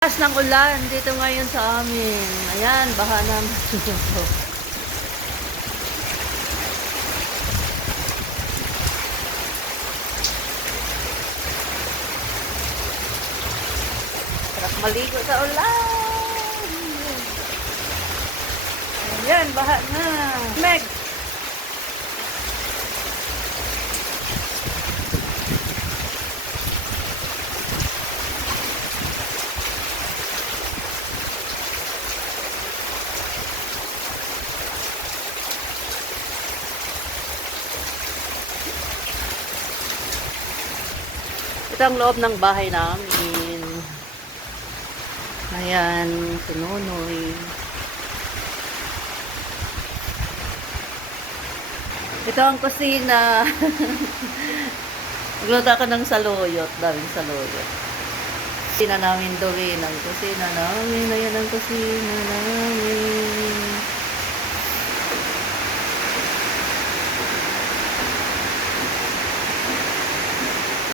Lakas ng ulan dito ngayon sa amin. Ayan, baha naman. Sarap maligo sa ulan. Ayan, baha na. Meg! Ito ang loob ng bahay namin. Ayan, si Nonoy. Ito ang kusina. Nagluto ako ng saluyot. Daming saluyot. Kusina namin doon. Ang kusina namin. Ayan ang kusina namin.